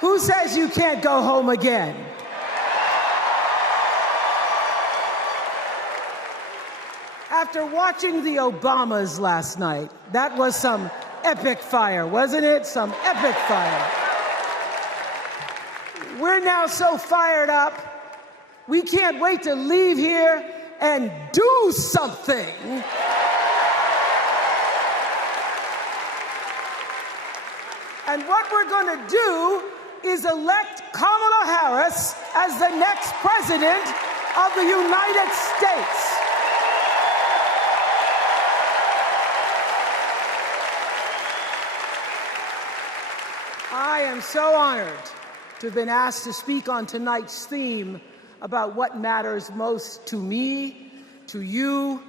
Who says you can't go home again? After watching the Obamas last night, that was some epic fire, wasn't it? Some epic fire. We're now so fired up, we can't wait to leave here and do something. And what we're going to do is elect Kamala Harris as the next president of the United States. I am so honored to have been asked to speak on tonight's theme about what matters most to me, to you,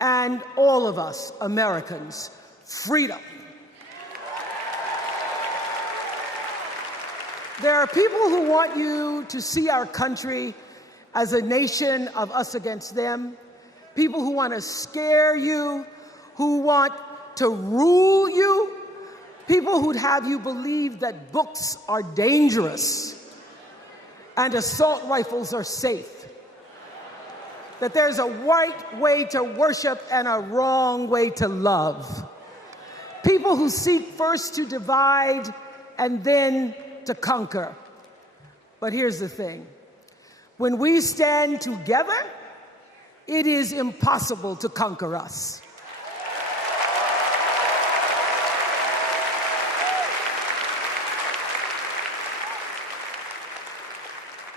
and all of us Americans: freedom. There are people who want you to see our country as a nation of us against them, people who want to scare you, who want to rule you, people who'd have you believe that books are dangerous and assault rifles are safe, that there's a right way to worship and a wrong way to love, people who seek first to divide and then to conquer. But here's the thing. When we stand together, it is impossible to conquer us.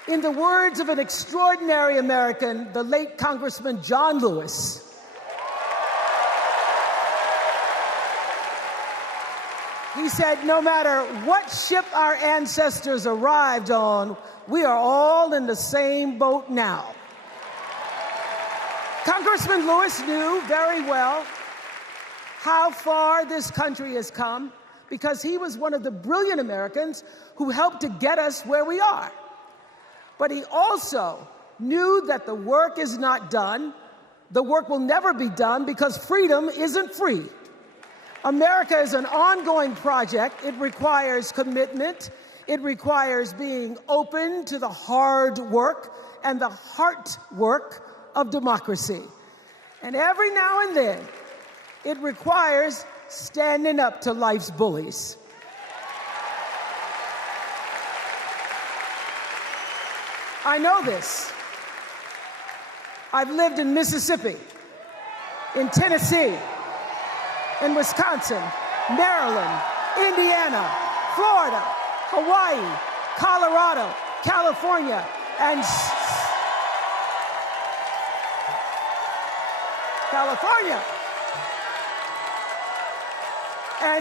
In the words of an extraordinary American, the late Congressman John Lewis, he said, no matter what ship our ancestors arrived on, we are all in the same boat now. Congressman Lewis knew very well how far this country has come because he was one of the brilliant Americans who helped to get us where we are. But he also knew that the work is not done. The work will never be done because freedom isn't free. America is an ongoing project. It requires commitment. It requires being open to the hard work and the heart work of democracy. And every now and then, it requires standing up to life's bullies. I know this. I've lived in Mississippi, in Tennessee, in Wisconsin, Maryland, Indiana, Florida, Hawaii, Colorado, California, and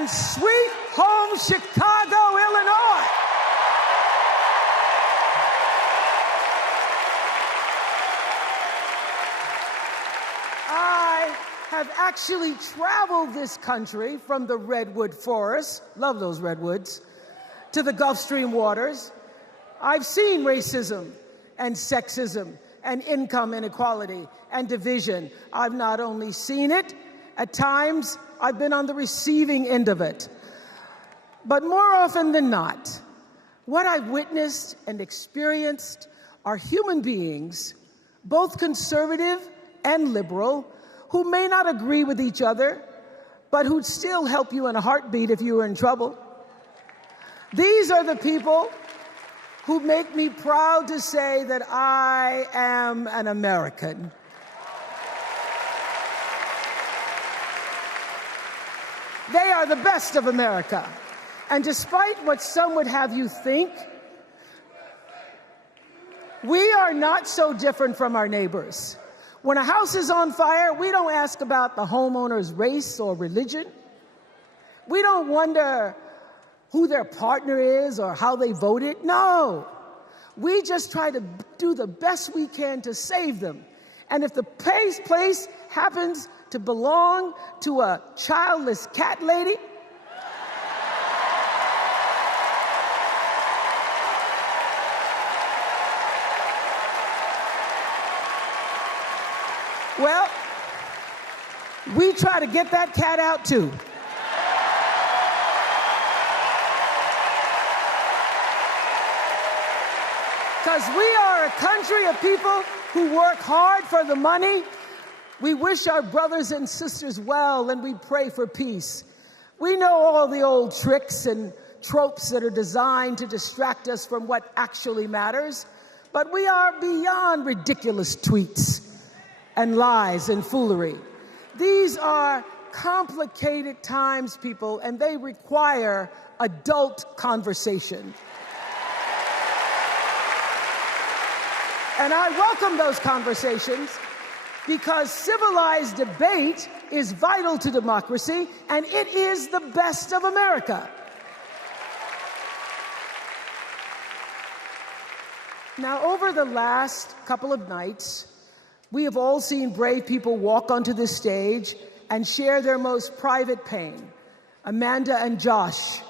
sweet home Chicago, Illinois. I have actually traveled this country from the redwood forests, love those redwoods, to the Gulf Stream waters. I've seen racism and sexism and income inequality and division. I've not only seen it, at times I've been on the receiving end of it. But more often than not, what I've witnessed and experienced are human beings, both conservative and liberal, who may not agree with each other, but who'd still help you in a heartbeat if you were in trouble. These are the people who make me proud to say that I am an American. They are the best of America. And despite what some would have you think, we are not so different from our neighbors. When a house is on fire, we don't ask about the homeowner's race or religion. We don't wonder who their partner is or how they voted. No, we just try to do the best we can to save them. And if the place happens to belong to a childless cat lady, well, we try to get that cat out too. Because we are a country of people who work hard for the money. We wish our brothers and sisters well, and we pray for peace. We know all the old tricks and tropes that are designed to distract us from what actually matters, but we are beyond ridiculous tweets and lies and foolery. These are complicated times, people, and they require adult conversation. And I welcome those conversations because civilized debate is vital to democracy, and it is the best of America. Now, over the last couple of nights, we have all seen brave people walk onto this stage and share their most private pain. Amanda and Josh,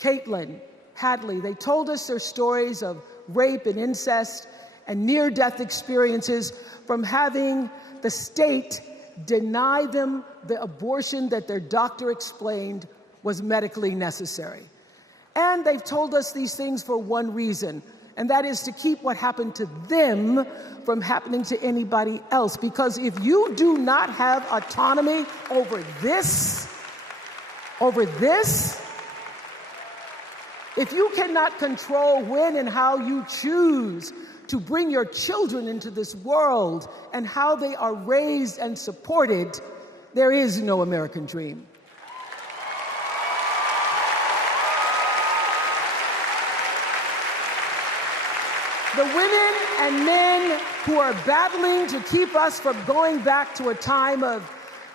Caitlin, Hadley, they told us their stories of rape and incest and near-death experiences from having the state deny them the abortion that their doctor explained was medically necessary. And they've told us these things for one reason, and that is to keep what happened to them from happening to anybody else. Because if you do not have autonomy over this, if you cannot control when and how you choose to bring your children into this world and how they are raised and supported, there is no American dream. The women and men who are battling to keep us from going back to a time of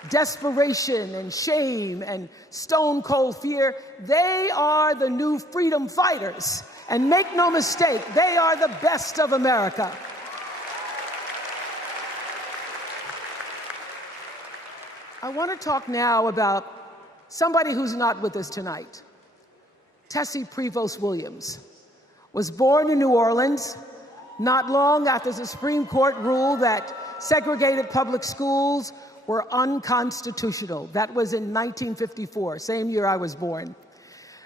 desperation and shame and stone cold fear, they are the new freedom fighters. And make no mistake, they are the best of America. I want to talk now about somebody who's not with us tonight. Tessie Prevost Williams was born in New Orleans not long after the Supreme Court ruled that segregated public schools were unconstitutional. That was in 1954, same year I was born.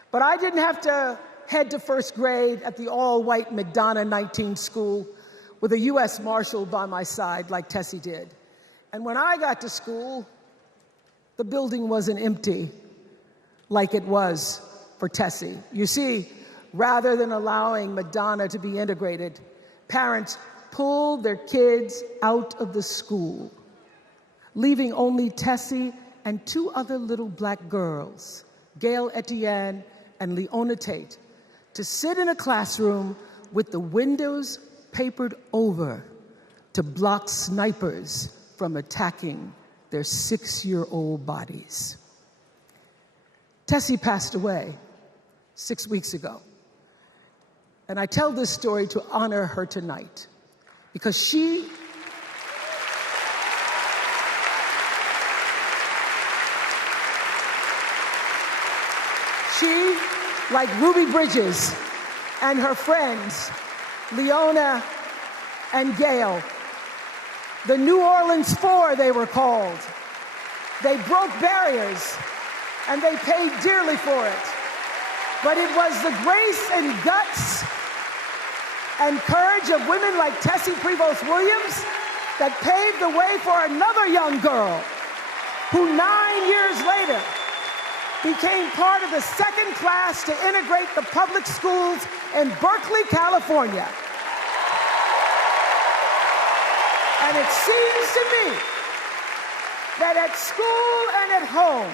But I didn't have to head to first grade at the all-white McDonough 19 school with a U.S. Marshal by my side like Tessie did. And when I got to school, the building wasn't empty like it was for Tessie. You see, rather than allowing McDonough to be integrated, parents pulled their kids out of the school, leaving only Tessie and two other little black girls, Gail Etienne and Leona Tate, to sit in a classroom with the windows papered over to block snipers from attacking their 6-year-old bodies. Tessie passed away 6 weeks ago. And I tell this story to honor her tonight because she like Ruby Bridges and her friends, Leona and Gail, the New Orleans Four they were called. They broke barriers and they paid dearly for it. But it was the grace and guts and courage of women like Tessie Prevost Williams that paved the way for another young girl who 9 years later became part of the second class to integrate the public schools in Berkeley, California. And it seems to me that at school and at home,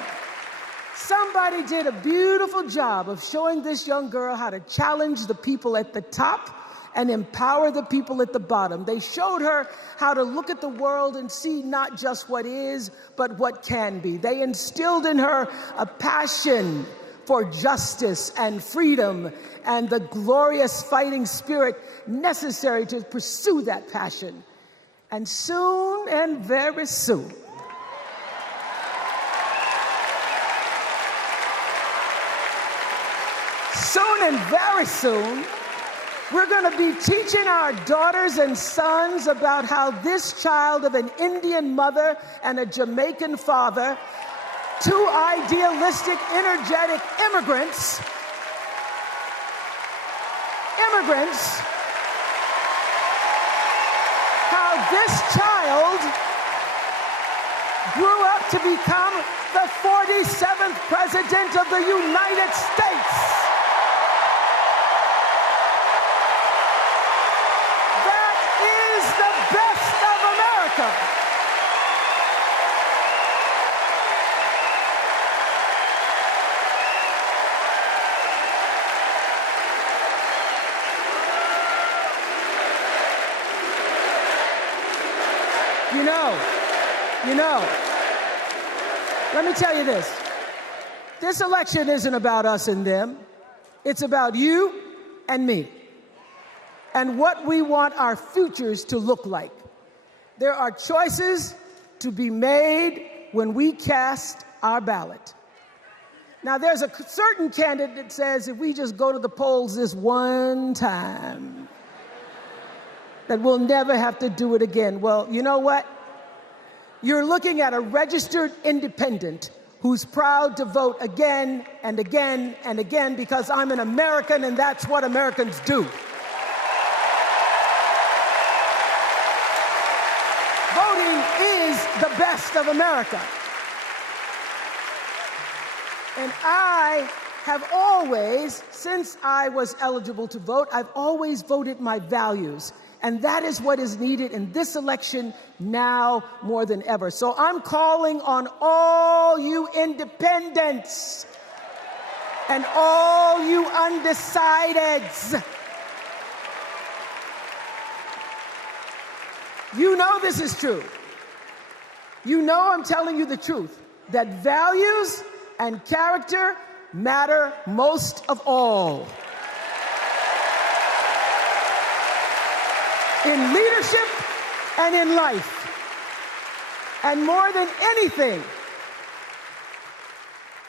somebody did a beautiful job of showing this young girl how to challenge the people at the top and empower the people at the bottom. They showed her how to look at the world and see not just what is, but what can be. They instilled in her a passion for justice and freedom and the glorious fighting spirit necessary to pursue that passion. And soon and very soon, we're going to be teaching our daughters and sons about how this child of an Indian mother and a Jamaican father, two idealistic, energetic immigrants this child grew up to become the 47th President of the United States. That is the best of America. You know, let me tell you this. This election isn't about us and them. It's about you and me and what we want our futures to look like. There are choices to be made when we cast our ballot. Now, there's a certain candidate that says if we just go to the polls this one time, that we'll never have to do it again. Well, you know what? You're looking at a registered independent who's proud to vote again and again and again because I'm an American and that's what Americans do. Voting is the best of America. And I have always, since I was eligible to vote, I've always voted my values. And that is what is needed in this election now more than ever. So I'm calling on all you independents and all you undecideds. You know this is true. You know I'm telling you the truth, that values and character matter most of all. In leadership and in life. And more than anything,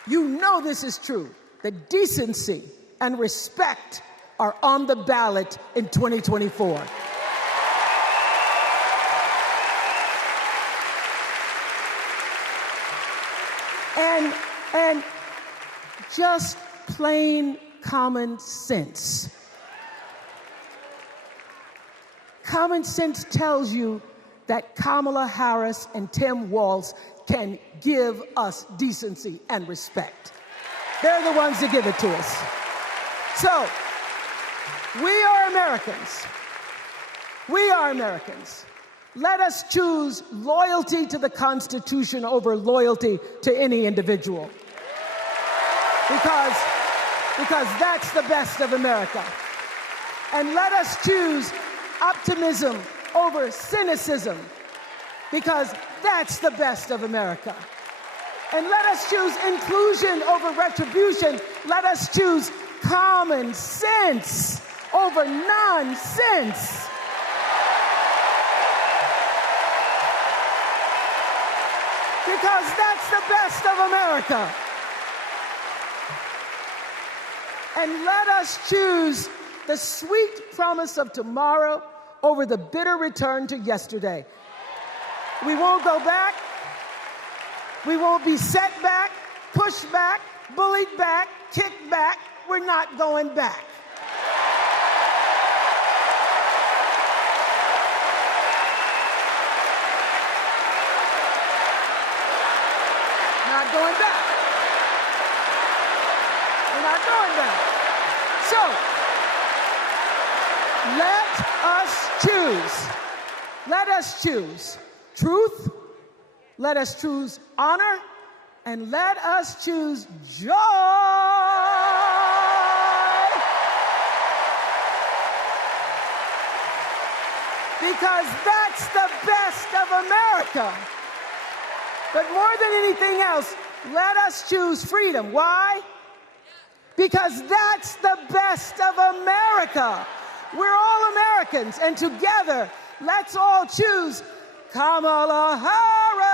you know this is true, that decency and respect are on the ballot in 2024. And just plain common sense. Common sense tells you that Kamala Harris and Tim Walz can give us decency and respect. They're the ones that give it to us. So, we are Americans. We are Americans. Let us choose loyalty to the Constitution over loyalty to any individual. Because that's the best of America. And let us choose optimism over cynicism, because that's the best of America. And let us choose inclusion over retribution. Let us choose common sense over nonsense. Because that's the best of America. And let us choose the sweet promise of tomorrow over the bitter return to yesterday. We won't go back. We won't be set back, pushed back, bullied back, kicked back. We're not going back. Not going back. We're not going back. So, let us choose. Let us choose truth. Let us choose honor. And let us choose joy. Because that's the best of America. But more than anything else, let us choose freedom. Why? Because that's the best of America. We're all Americans, and together, let's all choose Kamala Harris.